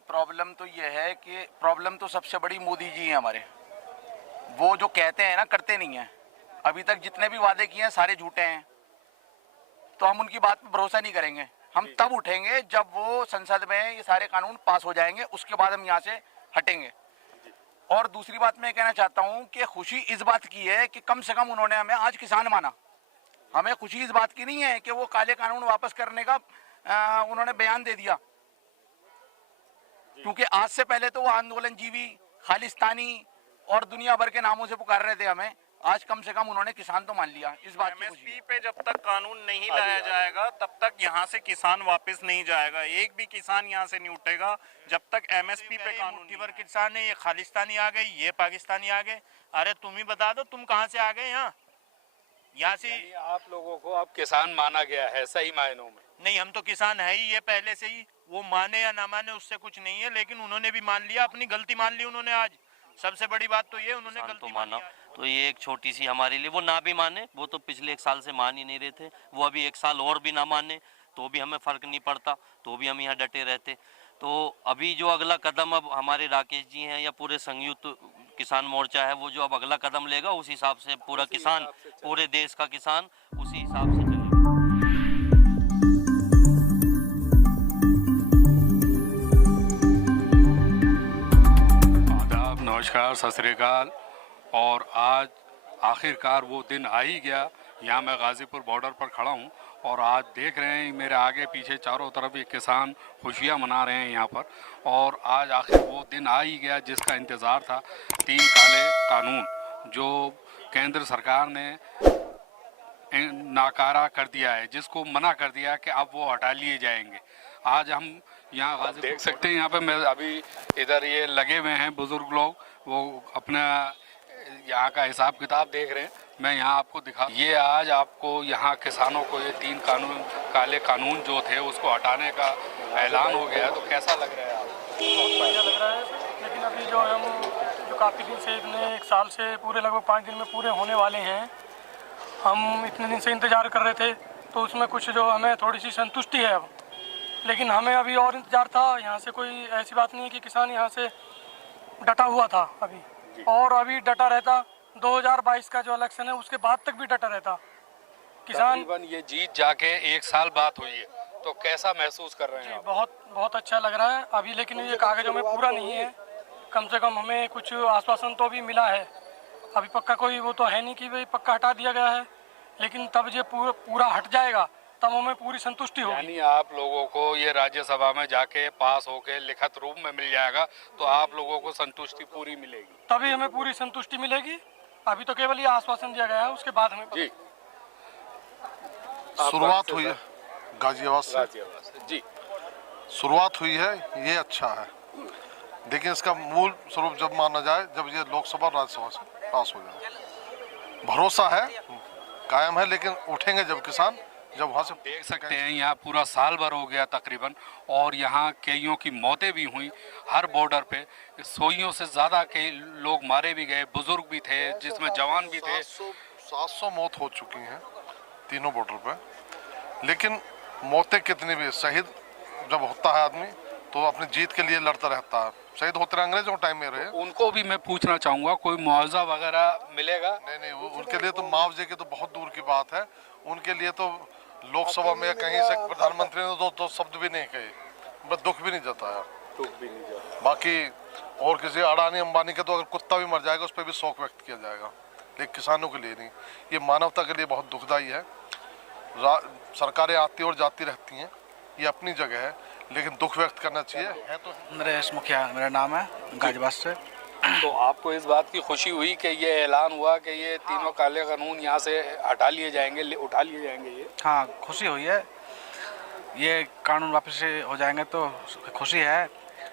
Problem तो ये है कि प्रॉब्लम तो सबसे बड़ी मोदी जी हैं हमारे। वो जो कहते हैं ना करते नहीं हैं। अभी तक जितने भी वादे किए हैं सारे झूठे हैं, तो हम उनकी बात पर भरोसा नहीं करेंगे। हम तब उठेंगे जब वो संसद में ये सारे कानून पास हो जाएंगे, उसके बाद हम यहाँ से हटेंगे। और दूसरी बात मैं कहना चाहता हूँ कि खुशी इस बात की है कि कम से कम उन्होंने हमें आज किसान माना। हमें खुशी इस बात की नहीं है कि वो काले कानून वापस करने का उन्होंने बयान दे दिया, क्योंकि आज से पहले तो वो आंदोलनजीवी, खालिस्तानी और दुनिया भर के नामों से पुकार रहे थे हमें। आज कम से कम उन्होंने किसान तो मान लिया। इस बात एमएसपी पे जब तक कानून नहीं लाया जाएगा तब तक यहाँ से किसान वापस नहीं जाएगा। एक भी किसान यहाँ से नहीं उठेगा जब तक एमएसपी पे कानून। भर किसान है, ये खालिस्तानी आ गए, ये पाकिस्तानी आ गए। अरे तुम ही बता दो तुम कहाँ से आ गए यहाँ से। आप लोगों को अब किसान माना गया है सही मायनों में? नहीं, हम तो किसान है ही ये पहले से ही। वो माने या ना माने उससे कुछ नहीं है, लेकिन उन्होंने भी मान लिया, अपनी गलती मान ली उन्होंने। आज सबसे बड़ी बात तो ये उन्होंने गलती तो माना। तो ये एक छोटी सी हमारे लिए, वो ना भी माने, वो तो पिछले 1 साल से मान ही नहीं रहे थे, वो अभी 1 साल और भी ना माने तो भी हमें फर्क नहीं पड़ता, तो भी हम यहाँ डटे रहते। तो अभी जो अगला कदम अब हमारे राकेश जी हैं या पूरे संयुक्त किसान मोर्चा है, वो जो अब अगला कदम लेगा उस हिसाब से पूरा किसान, पूरे देश का किसान उसी हिसाब से चलेगा। आदाब, नमस्कार, सत श्री अकाल। और आज आखिरकार वो दिन आ ही गया। यहाँ मैं गाज़ीपुर बॉर्डर पर खड़ा हूँ और आज देख रहे हैं मेरे आगे पीछे चारों तरफ ये किसान खुशियाँ मना रहे हैं यहाँ पर। और आज आखिर वो दिन आ ही गया जिसका इंतज़ार था। 3 काले कानून जो केंद्र सरकार ने नाकारा कर दिया है, जिसको मना कर दिया है कि अब वो हटा लिए जाएंगे। आज हम यहाँ गाज़ीपुर देख सकते हैं, यहाँ पे मैं अभी इधर ये लगे हुए हैं बुज़ुर्ग लोग, वो अपना यहाँ का हिसाब किताब देख रहे हैं। मैं यहाँ आपको दिखा, ये आज आपको यहाँ किसानों को ये 3 कानून, काले कानून जो थे उसको हटाने का ऐलान हो गया। तो कैसा लग रहा है आपको? बहुत बढ़िया लग रहा है, लेकिन अभी जो काफ़ी दिन से, इतने 1 साल से पूरे लगभग 5 दिन में पूरे होने वाले हैं, हम इतने दिन से इंतज़ार कर रहे थे, तो उसमें कुछ जो हमें थोड़ी सी संतुष्टि है अब। लेकिन हमें अभी और इंतज़ार था। यहाँ से कोई ऐसी बात नहीं है कि किसान यहाँ से डटा हुआ था अभी, और अभी डटा रहता। 2022 का जो इलेक्शन है उसके बाद तक भी डटा रहता किसान। तकरीबन ये जीत जाके 1 साल बात हुई है, तो कैसा महसूस कर रहे हैं आप? बहुत अच्छा लग रहा है अभी, लेकिन ये कागजों में पूरा नहीं है। कम से कम हमें कुछ आश्वासन तो भी मिला है। अभी पक्का कोई वो तो है नहीं कि भाई पक्का हटा दिया गया है, लेकिन तब ये पूरा हट जाएगा तब हमें पूरी संतुष्टि होगी। यानी आप लोगों को ये राज्यसभा में जाके पास होके लिखित रूप में मिल जाएगा, तो आप लोगों को संतुष्टि पूरी मिलेगी? तभी हमें पूरी संतुष्टि मिलेगी। अभी तो केवल ये आश्वासन दिया गया है, उसके बाद हमें जी शुरुआत हुई है गाजियाबाद से जी, शुरुआत हुई है, ये अच्छा है। लेकिन इसका मूल स्वरूप जब माना जाए जब ये लोकसभा और राज्यसभा से पास हो जाए। भरोसा है, कायम है, लेकिन उठेंगे जब किसान, जब वहाँ से। देख सकते हैं यहाँ पूरा साल भर हो गया तकरीबन, और यहाँ कईयों की मौतें भी हुई हर बॉर्डर पे। 100 से ज़्यादा के लोग मारे भी गए, बुजुर्ग भी थे, जिसमें जवान भी थे। 700 मौत हो चुकी हैं तीनों बॉर्डर पे। लेकिन मौतें कितनी भी, शहीद जब होता है आदमी तो अपनी जीत के लिए लड़ता रहता है। शहीद होते रहे, अंग्रेजों टाइम में रहे। उनको भी मैं पूछना चाहूँगा, कोई मुआवजा वगैरह मिलेगा? नहीं, उनके लिए तो मुआवजे की तो बहुत दूर की बात है। उनके लिए तो लोकसभा में कहीं से प्रधानमंत्री ने तो शब्द भी नहीं कहे, बस दुख भी नहीं जताया। बाकी और किसी अडानी अंबानी के तो अगर कुत्ता भी मर जाएगा उस पर भी शोक व्यक्त किया जाएगा, लेकिन किसानों के लिए नहीं। ये मानवता के लिए बहुत दुखदायी है। सरकारें आती और जाती रहती हैं, ये अपनी जगह है, लेकिन दुख व्यक्त करना चाहिए। है तो नरेश मुखिया मेरा नाम है, गाजियाबाद से। तो आपको इस बात की खुशी हुई कि ये ऐलान हुआ कि ये तीनों काले कानून यहाँ से हटा लिए जाएंगे, उठा लिए जाएंगे? ये हाँ, खुशी हुई है। ये कानून वापस से हो जाएंगे तो खुशी है,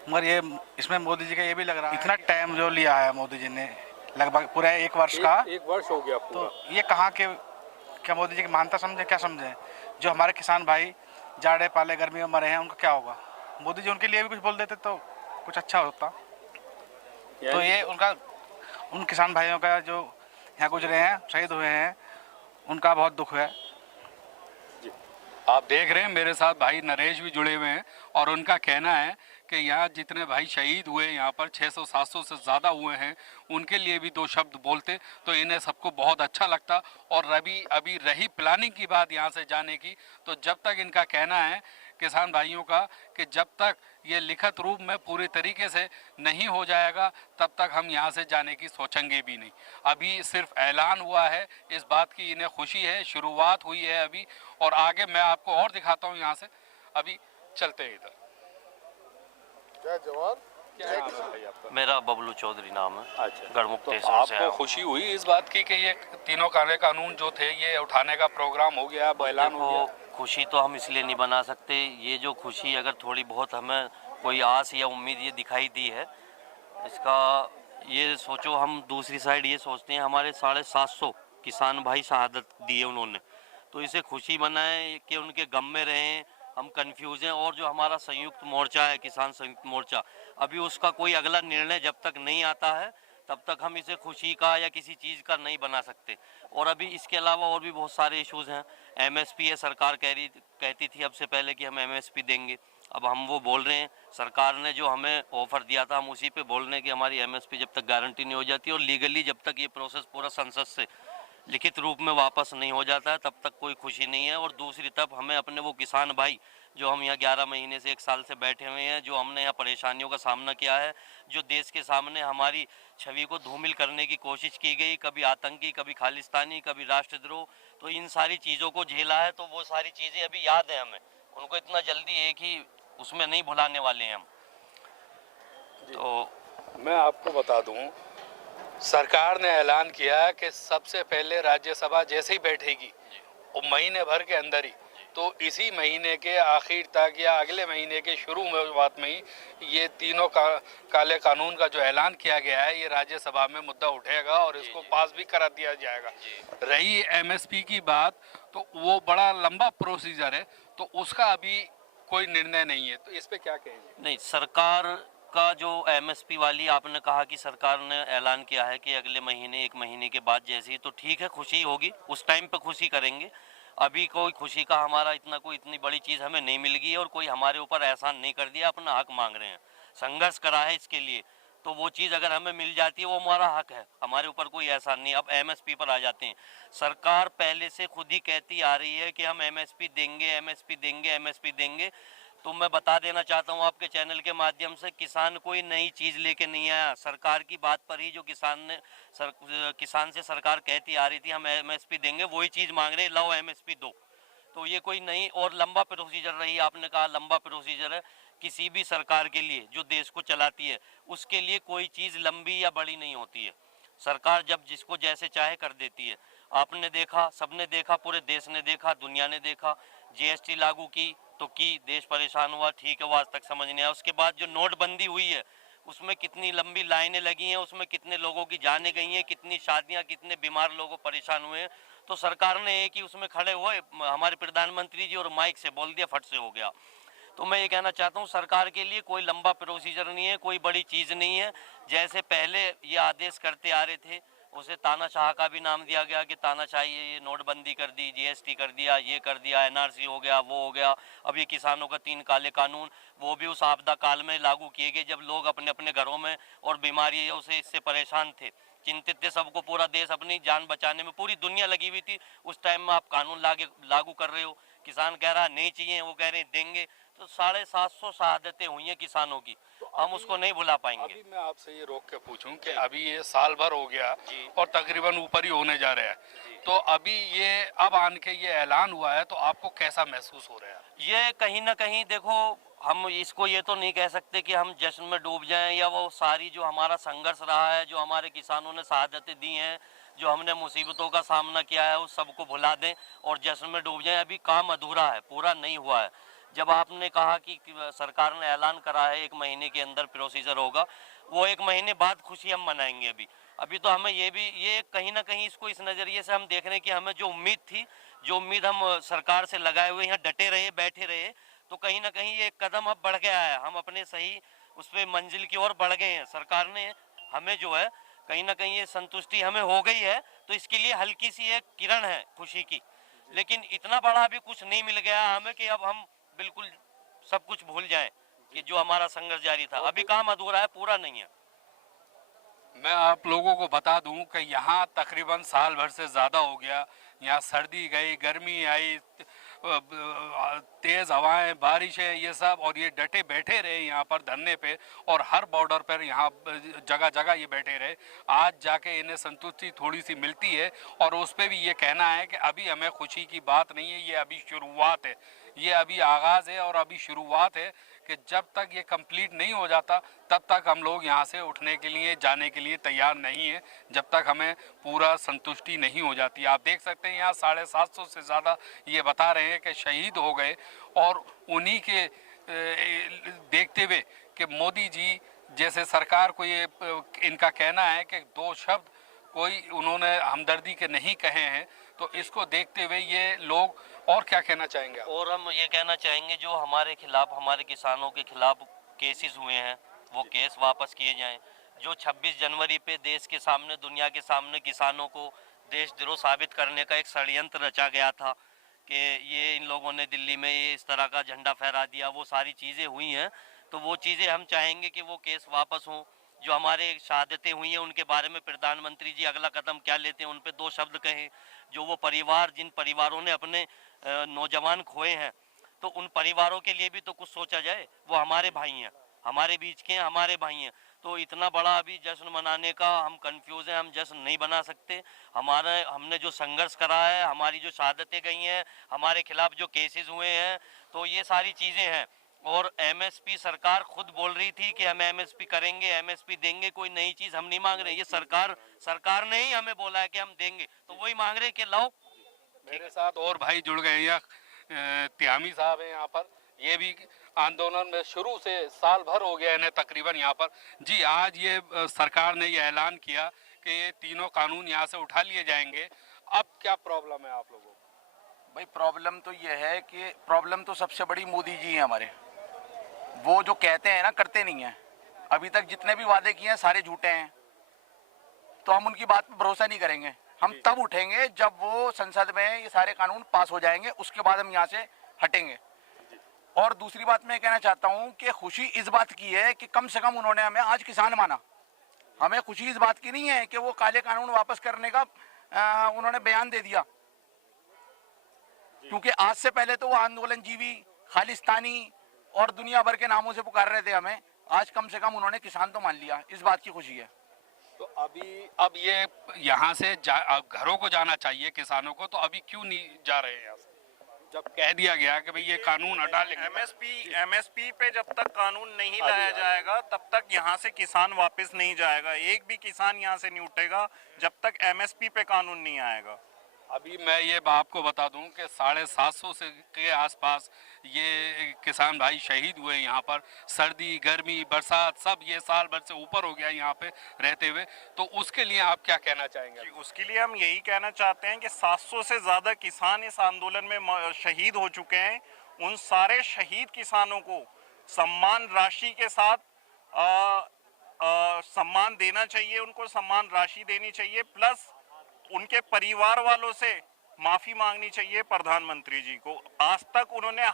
मगर ये इसमें मोदी जी का ये भी लग रहा है, इतना टाइम जो लिया है मोदी जी ने, लगभग पूरा 1 वर्ष का। 1 वर्ष हो गया पूरा। तो ये कहाँ के, क्या मोदी जी की मानता समझे, क्या समझे? जो हमारे किसान भाई जाड़े पाले गर्मी में मरे हैं उनका क्या होगा? मोदी जी उनके लिए भी कुछ बोल देते तो कुछ अच्छा होता। तो ये उन किसान भाइयों का जो यहाँ गुजरे हैं, शहीद हुए हैं, उनका बहुत दुख है। आप देख रहे हैं मेरे साथ भाई नरेश भी जुड़े हुए हैं, और उनका कहना है कि यहाँ जितने भाई शहीद हुए, यहाँ पर 600-700 से ज़्यादा हुए हैं, उनके लिए भी दो शब्द बोलते तो इन्हें सबको बहुत अच्छा लगता। और अभी रही प्लानिंग की बात यहाँ से जाने की, तो जब तक इनका कहना है किसान भाइयों का कि जब तक ये लिखित रूप में पूरी तरीके से नहीं हो जाएगा तब तक हम यहाँ से जाने की सोचेंगे भी नहीं। अभी सिर्फ ऐलान हुआ है, इस बात की इन्हें खुशी है, शुरुआत हुई है अभी, और आगे मैं आपको और दिखाता हूँ। यहाँ से अभी चलते हैं इधर। जय जवान। क्या नाम है भाई आपका? मेरा बबलू चौधरी नाम है। अच्छा, गढ़मुक्तेश्वर तो से आपको आया हूँ। खुशी हुई इस बात की कि ये तीनों काले कानून जो थे ये उठाने का प्रोग्राम हो गया, ऐलान हो गया? देखो, खुशी तो हम इसलिए नहीं बना सकते। ये जो खुशी अगर थोड़ी बहुत हमें कोई आस या उम्मीद ये दिखाई दी है, इसका ये सोचो, हम दूसरी साइड ये सोचते हैं हमारे 750 किसान भाई शहादत दी है उन्होंने, तो इसे खुशी मनाएं कि उनके गम में रहें। हम कंफ्यूज हैं। और जो हमारा संयुक्त मोर्चा है, किसान संयुक्त मोर्चा, अभी उसका कोई अगला निर्णय जब तक नहीं आता है तब तक हम इसे खुशी का या किसी चीज़ का नहीं बना सकते। और अभी इसके अलावा और भी बहुत सारे इश्यूज़ हैं। एमएसपी है, सरकार कहती थी अब से पहले कि हम एमएसपी देंगे, अब हम वो बोल रहे हैं। सरकार ने जो हमें ऑफर दिया था हम उसी पे बोल रहे हैं कि हमारी एमएसपी जब तक गारंटी नहीं हो जाती और लीगली जब तक ये प्रोसेस पूरा संसद से लिखित रूप में वापस नहीं हो जाता है तब तक कोई खुशी नहीं है। और दूसरी तरफ हमें अपने वो किसान भाई जो हम यहाँ 11 महीने से 1 साल से बैठे हुए हैं, जो हमने यहाँ परेशानियों का सामना किया है, जो देश के सामने हमारी छवि को धूमिल करने की कोशिश की गई, कभी आतंकी, कभी खालिस्तानी, कभी राष्ट्रद्रोह, तो इन सारी चीज़ों को झेला है। तो वो सारी चीज़ें अभी याद है हमें, उनको इतना जल्दी एक ही उसमें नहीं भुलाने वाले हैं हम। तो मैं आपको बता दूं, सरकार ने ऐलान किया कि सबसे पहले राज्यसभा जैसे ही बैठेगी वो महीने भर के अंदर ही, तो इसी महीने के आखिर तक या अगले महीने के शुरू में बात में ही ये तीनों काले कानून का जो ऐलान किया गया है ये राज्यसभा में मुद्दा उठेगा और इसको पास भी करा दिया जाएगा। रही एमएसपी की बात, तो वो बड़ा लंबा प्रोसीजर है, तो उसका अभी कोई निर्णय नहीं है, तो इस पे क्या कहेंगे? नहीं, सरकार का जो एमएसपी वाली आपने कहा कि सरकार ने ऐलान किया है कि अगले महीने 1 महीने के बाद जैसी, तो ठीक है, खुशी होगी, उस टाइम पे खुशी करेंगे। अभी कोई खुशी का हमारा इतनी बड़ी चीज़ हमें नहीं मिल गई और कोई हमारे ऊपर एहसान नहीं कर दिया, अपना हक मांग रहे हैं, संघर्ष करा है इसके लिए, तो वो चीज़ अगर हमें मिल जाती है वो हमारा हक है, हमारे ऊपर कोई एहसान नहीं। अब एमएसपी पर आ जाते हैं। सरकार पहले से खुद ही कहती आ रही है कि हम एमएसपी देंगे, एमएसपी देंगे, एमएसपी देंगे। तो मैं बता देना चाहता हूं आपके चैनल के माध्यम से, किसान कोई नई चीज़ लेके नहीं आया। सरकार की बात पर ही जो किसान से सरकार कहती आ रही थी हम एमएसपी देंगे, वही चीज़ मांग रहे हैं, लाओ एमएसपी दो। तो ये कोई नई और लंबा प्रोसीजर रही, आपने कहा लंबा प्रोसीजर है। किसी भी सरकार के लिए जो देश को चलाती है उसके लिए कोई चीज़ लंबी या बड़ी नहीं होती है। सरकार जब जिसको जैसे चाहे कर देती है। आपने देखा, सबने देखा, पूरे देश ने देखा, दुनिया ने देखा, जीएसटी लागू की तो की, देश परेशान हुआ, ठीक है, वो आज तक समझ नहीं आया। उसके बाद जो नोटबंदी हुई है उसमें कितनी लंबी लाइनें लगी हैं, उसमें कितने लोगों की जानें गई हैं, कितनी शादियां, कितने बीमार लोग परेशान हुए हैं। तो सरकार ने एक ही उसमें खड़े हुए, हमारे प्रधानमंत्री जी, और माइक से बोल दिया, फट से हो गया। तो मैं ये कहना चाहता हूँ सरकार के लिए कोई लंबा प्रोसीजर नहीं है, कोई बड़ी चीज़ नहीं है। जैसे पहले ये आदेश करते आ रहे थे उसे तानाशाह का भी नाम दिया गया कि तानाशाही, ये नोटबंदी कर दी, जीएसटी कर दिया, ये कर दिया, एनआरसी हो गया, वो हो गया। अब ये किसानों का 3 काले कानून, वो भी उस आपदा काल में लागू किए गए जब लोग अपने अपने घरों में और बीमारियों से इससे परेशान थे, चिंतित थे, सबको पूरा देश अपनी जान बचाने में, पूरी दुनिया लगी हुई थी। उस टाइम में आप कानून लागू कर रहे हो, किसान कह रहा नहीं चाहिए, वो कह रहे हैं देंगे। तो 750 शहादतें हुई हैं किसानों की, हम उसको नहीं भुला पाएंगे। अभी मैं आपसे ये रोक के पूछूं कि अभी ये साल भर हो गया और तकरीबन ऊपर ही होने जा रहा है, तो अभी ये अब आन के ये ऐलान हुआ है, तो आपको कैसा महसूस हो रहा है? ये कहीं ना कहीं देखो, हम इसको ये तो नहीं कह सकते कि हम जश्न में डूब जाएं या वो सारी जो हमारा संघर्ष रहा है, जो हमारे किसानों ने शहादतें दी हैं, जो हमने मुसीबतों का सामना किया है, उस सबको भुला दें और जश्न में डूब जाएं। अभी काम अधूरा है, पूरा नहीं हुआ है। जब आपने कहा कि सरकार ने ऐलान करा है 1 महीने के अंदर प्रोसीजर होगा, वो 1 महीने बाद खुशी हम मनाएंगे। अभी तो हमें ये कहीं ना कहीं इसको इस नज़रिए से हम देख रहे हैं कि हमें जो उम्मीद थी, जो उम्मीद हम सरकार से लगाए हुए यहाँ डटे रहे, बैठे रहे, तो कहीं ना कहीं ये कदम अब बढ़ गया है, हम अपने सही उस पर मंजिल की ओर बढ़ गए हैं। सरकार ने हमें जो है कहीं ना कहीं ये संतुष्टि हमें हो गई है, तो इसके लिए हल्की सी एक किरण है खुशी की। लेकिन इतना बड़ा भी कुछ नहीं मिल गया हमें कि अब हम बिल्कुल सब कुछ भूल जाएं। कि जो हमारा संघर्ष जारी था। अभी काम अधूरा है, पूरा नहीं है। मैं आप लोगों को बता दूं कि यहाँ तकरीबन साल भर से ज़्यादा हो गया। यहाँ सर्दी गई, गर्मी आई, तेज़ हवाएं, बारिशें, ये सब, और ये डटे बैठे रहे यहाँ पर धरने पे, और हर बॉर्डर पर यहाँ जगह जगह ये बैठे रहे। आज जाके इन्हें संतुष्टि थोड़ी सी मिलती है, और उस पर भी ये कहना है कि अभी हमें खुशी की बात नहीं है, ये अभी शुरुआत है, ये अभी आगाज़ है और अभी शुरुआत है, कि जब तक ये कंप्लीट नहीं हो जाता तब तक हम लोग यहाँ से उठने के लिए, जाने के लिए तैयार नहीं है, जब तक हमें पूरा संतुष्टि नहीं हो जाती। आप देख सकते हैं यहाँ 750 से ज़्यादा ये बता रहे हैं कि शहीद हो गए, और उन्हीं के देखते हुए कि मोदी जी जैसे सरकार को ये इनका कहना है कि 2 शब्द कोई उन्होंने हमदर्दी के नहीं कहे हैं, तो इसको देखते हुए ये लोग और क्या कहना चाहेंगे आप? और हम ये कहना चाहेंगे, जो हमारे खिलाफ, हमारे किसानों के खिलाफ केसेस हुए हैं, वो केस वापस किए जाएं। जो 26 जनवरी पे देश के सामने, दुनिया के सामने किसानों को देशद्रोह साबित करने का एक षड्यंत्र रचा गया था कि ये इन लोगों ने दिल्ली में ये इस तरह का झंडा फहरा दिया, वो सारी चीज़ें हुई हैं। तो वो चीज़ें हम चाहेंगे कि वो केस वापस हों। जो हमारे शहादतें हुई हैं उनके बारे में प्रधानमंत्री जी अगला कदम क्या लेते हैं, उन पे 2 शब्द कहें। जो वो परिवार, जिन परिवारों ने अपने नौजवान खोए हैं, तो उन परिवारों के लिए भी तो कुछ सोचा जाए। वो हमारे भाई हैं, हमारे बीच के हैं, हमारे भाई हैं। तो इतना बड़ा अभी जश्न मनाने का हम कंफ्यूज हैं, हम जश्न नहीं बना सकते। हमने जो संघर्ष करा है, हमारी जो शहादतें गई हैं, हमारे खिलाफ जो केसेस हुए हैं, तो ये सारी चीज़ें हैं। और एमएसपी सरकार खुद बोल रही थी कि हम एमएसपी करेंगे, एमएसपी देंगे, कोई नई चीज़ हम नहीं मांग रहे। ये सरकार ने ही हमें बोला है कि हम देंगे, तो वही मांग रहे कि लाओ। मेरे साथ और भाई जुड़ गए हैं, त्यामी साहब हैं यहाँ पर, ये भी आंदोलन में शुरू से साल भर हो गया इन्हें तकरीबन यहाँ पर। जी, आज ये सरकार ने ये ऐलान किया कि ये तीनों कानून यहाँ से उठा लिए जाएंगे। अब क्या प्रॉब्लम है आप लोगों को? भाई प्रॉब्लम तो ये है कि प्रॉब्लम तो सबसे बड़ी मोदी जी हैं हमारे। वो जो कहते हैं ना, करते नहीं हैं। अभी तक जितने भी वादे किए हैं सारे झूठे हैं, तो हम उनकी बात पर भरोसा नहीं करेंगे। हम तब उठेंगे जब वो संसद में ये सारे कानून पास हो जाएंगे, उसके बाद हम यहाँ से हटेंगे। और दूसरी बात मैं कहना चाहता हूँ कि खुशी इस बात की है कि कम से कम उन्होंने हमें आज किसान माना। हमें खुशी इस बात की नहीं है कि वो काले कानून वापस करने का उन्होंने बयान दे दिया, क्योंकि आज से पहले तो वो आंदोलन जीवी, खालिस्तानी और दुनिया भर के नामों से पुकार रहे थे हमें। आज कम से कम उन्होंने किसान तो मान लिया, इस बात की खुशी है। तो अब ये यहाँ से घरों को जाना चाहिए किसानों को, तो अभी क्यों नहीं जा रहे हैं यहाँ से? जब कह दिया गया कि भाई ये कानून हटा लेंगे। एमएसपी पे जब तक कानून नहीं लाया जाएगा तब तक यहाँ से किसान वापस नहीं जाएगा। एक भी किसान यहाँ से नहीं उठेगा जब तक एमएसपी पे कानून नहीं आएगा। अभी मैं ये आपको बता दूं कि 750 से के आसपास ये किसान भाई शहीद हुए यहाँ पर। सर्दी, गर्मी, बरसात सब ये साल भर से ऊपर हो गया यहाँ पे रहते हुए। तो उसके लिए आप क्या कहना चाहेंगे? उसके लिए हम यही कहना चाहते हैं कि 700 से ज़्यादा किसान इस आंदोलन में शहीद हो चुके हैं। उन सारे शहीद किसानों को सम्मान राशि के साथ सम्मान देना चाहिए, उनको सम्मान राशि देनी चाहिए, प्लस उनके परिवार वालों से माफी मांगनी चाहिए प्रधानमंत्री जी को। आज तक उन्होंने,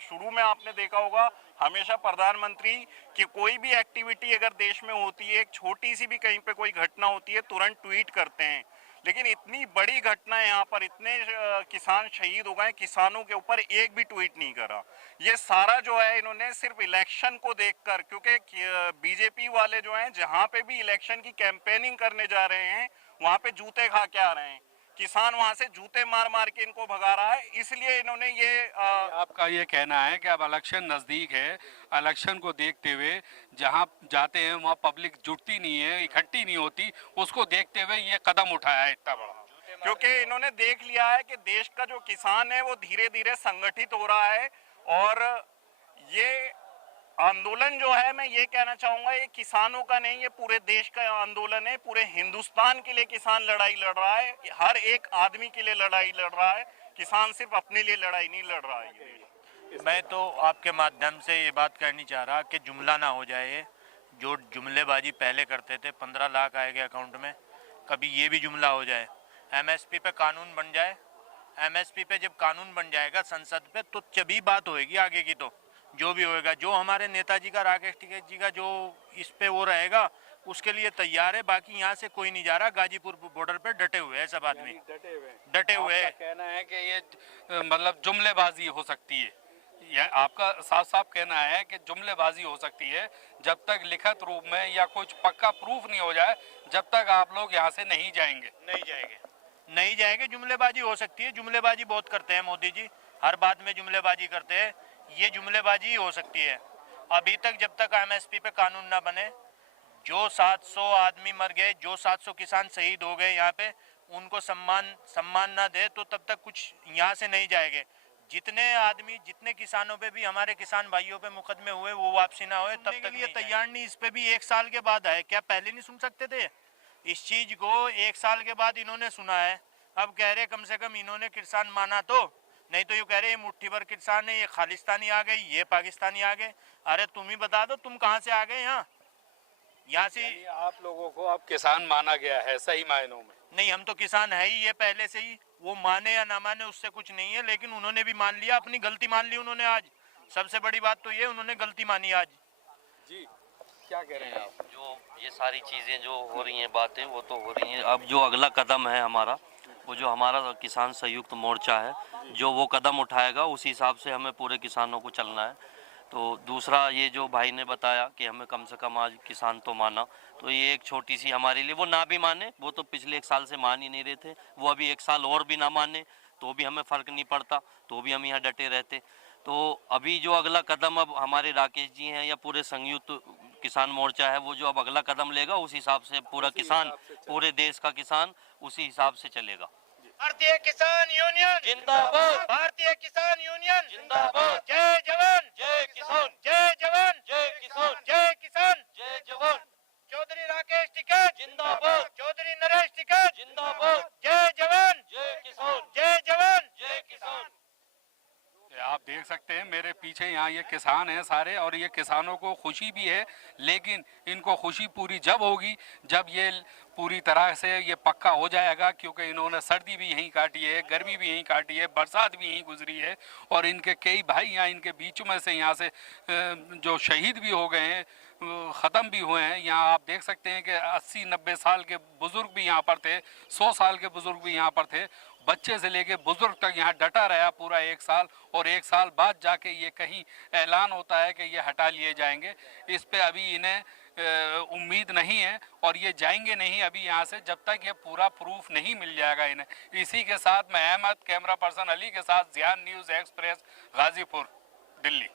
शुरू में आपने देखा होगा, हमेशा प्रधानमंत्री की कोई भी एक्टिविटी अगर देश में होती है, एक छोटी सी भी कहीं पे कोई घटना होती है, तुरंत ट्वीट करते हैं। लेकिन इतनी बड़ी घटना है, यहाँ पर इतने किसान शहीद हो गए, किसानों के ऊपर एक भी ट्वीट नहीं करा। ये सारा जो है इन्होंने सिर्फ इलेक्शन को देखकर, क्योंकि बीजेपी वाले जो हैं जहाँ पे भी इलेक्शन की कैंपेनिंग करने जा रहे हैं वहाँ पे जूते खा के आ रहे हैं, किसान वहाँ से जूते मार मार के इनको भगा रहा है। इसलिए इन्होंने ये आपका ये कहना है कि अब इलेक्शन नज़दीक है, इलेक्शन को देखते हुए जहाँ जाते हैं वहाँ पब्लिक जुटती नहीं है, इकट्ठी नहीं होती, उसको देखते हुए ये कदम उठाया है इतना बड़ा, क्योंकि इन्होंने देख लिया है कि देश का जो किसान है वो धीरे धीरे संगठित हो रहा है। और ये आंदोलन जो है, मैं ये कहना चाहूँगा, ये किसानों का नहीं, ये पूरे देश का आंदोलन है। पूरे हिंदुस्तान के लिए किसान लड़ाई लड़ रहा है, हर एक आदमी के लिए लड़ाई लड़ रहा है। किसान सिर्फ अपने लिए लड़ाई नहीं लड़ रहा है। मैं तो आपके माध्यम से ये बात कहनी चाह रहा कि जुमला ना हो जाए। जो जुमलेबाजी पहले करते थे, 15 लाख आएंगे अकाउंट में, कभी ये भी जुमला हो जाए। एमएसपी पे कानून बन जाए, एमएसपी पे जब कानून बन जाएगा संसद पे, तो तभी बात होएगी आगे की। तो जो भी होएगा, जो हमारे नेताजी का, राकेश टिकैत जी का जो इस पे वो रहेगा उसके लिए तैयार है। बाकी यहाँ से कोई नहीं जा रहा, गाजीपुर बॉर्डर पे डटे हुए हैं सब आदमी, डटे हुए हैं। कहना है कि ये मतलब जुमलेबाजी हो सकती है, यह आपका साफ साफ कहना है कि जुमलेबाजी हो सकती है। जब तक लिखित रूप में या कुछ पक्का प्रूफ नहीं हो जाए, जब तक आप लोग यहाँ से नहीं जाएंगे। नहीं जाएंगे, जुमलेबाजी हो सकती है। जुमलेबाजी बहुत करते हैं मोदी जी, हर बात में जुमलेबाजी करते हैं, ये जुमलेबाजी ही हो सकती है। अभी तक जब तक एमएसपी पे कानून ना बने, जो 700 आदमी मर गए, जो 700 किसान शहीद हो गए यहाँ पे, उनको सम्मान ना दे तो तब तक कुछ यहाँ से नहीं जाएंगे। जितने आदमी, जितने किसानों पे भी, हमारे किसान भाइयों पे मुकदमे हुए, वो वापसी ना हुए तब तक ये तैयार नहीं। इस पे भी 1 साल के बाद आए, क्या पहले नहीं सुन सकते थे? इस चीज को 1 साल के बाद इन्होंने सुना है। अब कह रहे कम से कम इन्होंने किसान माना तो, नहीं तो ये कह रहे ये मुट्ठी भर किसान है, ये खालिस्तानी आ गए, ये पाकिस्तानी आ गए। अरे तुम ही बता दो, तुम कहाँ से आ गए यहाँ से? आप लोगों को अब किसान माना गया है सही मायनों में? नहीं, हम तो किसान है ही, ये पहले से ही। वो माने या ना माने उससे कुछ नहीं है, लेकिन उन्होंने भी मान लिया, अपनी गलती मान ली उन्होंने। आज सबसे बड़ी बात तो ये, उन्होंने गलती मानी आज। जी क्या कह रहे हैं आप? जो ये सारी चीज़ें जो हो रही हैं, बातें वो तो हो रही हैं। अब जो अगला कदम है हमारा, वो जो हमारा किसान संयुक्त मोर्चा है, जो वो कदम उठाएगा उसी हिसाब से हमें पूरे किसानों को चलना है। तो दूसरा, ये जो भाई ने बताया कि हमें कम से कम आज किसान तो माना, तो ये एक छोटी सी हमारे लिए, वो ना भी माने, वो तो पिछले 1 साल से मान ही नहीं रहे थे, वो अभी 1 साल और भी ना माने तो भी हमें फ़र्क नहीं पड़ता, तो भी हम यहाँ डटे रहते। तो अभी जो अगला कदम अब हमारे राकेश जी हैं या पूरे संयुक्त किसान मोर्चा है, वो जो अब अगला कदम लेगा उस हिसाब से पूरा किसान, पूरे देश का किसान उसी हिसाब से चलेगा। भारतीय किसान यूनियन जिंदाबाद, भारतीय किसान यूनियन जिंदाबाद, जय जवान, जय किसान, जय जवान, जय किसान, जय किसान। जय जवान, चौधरी राकेश टिकैत जिंदाबाद, चौधरी नरेश टिकैत जिंदाबाद, जय जवान, जय किसान, जय जवान, जय किसान। आप देख सकते हैं मेरे पीछे यहाँ ये किसान हैं सारे, और ये किसानों को खुशी भी है, लेकिन इनको खुशी पूरी जब होगी जब ये पूरी तरह से ये पक्का हो जाएगा, क्योंकि इन्होंने सर्दी भी यहीं काटी है, गर्मी भी यहीं काटी है, बरसात भी यहीं गुजरी है, और इनके कई भाई यहाँ इनके बीच में से यहाँ से जो शहीद भी हो गए हैं, ख़त्म भी हुए हैं। यहाँ आप देख सकते हैं कि 80-90 साल के बुज़ुर्ग भी यहाँ पर थे, 100 साल के बुज़ुर्ग भी यहाँ पर थे, बच्चे से लेके बुजुर्ग तक यहाँ डटा रहा पूरा 1 साल, और 1 साल बाद जाके ये कहीं ऐलान होता है कि ये हटा लिए जाएंगे। इस पे अभी इन्हें उम्मीद नहीं है, और ये जाएंगे नहीं अभी यहाँ से जब तक ये पूरा प्रूफ नहीं मिल जाएगा इन्हें। इसी के साथ मैं अहमद, कैमरा पर्सन अली के साथ ज़ियान न्यूज़ एक्सप्रेस, गाज़ीपुर, दिल्ली।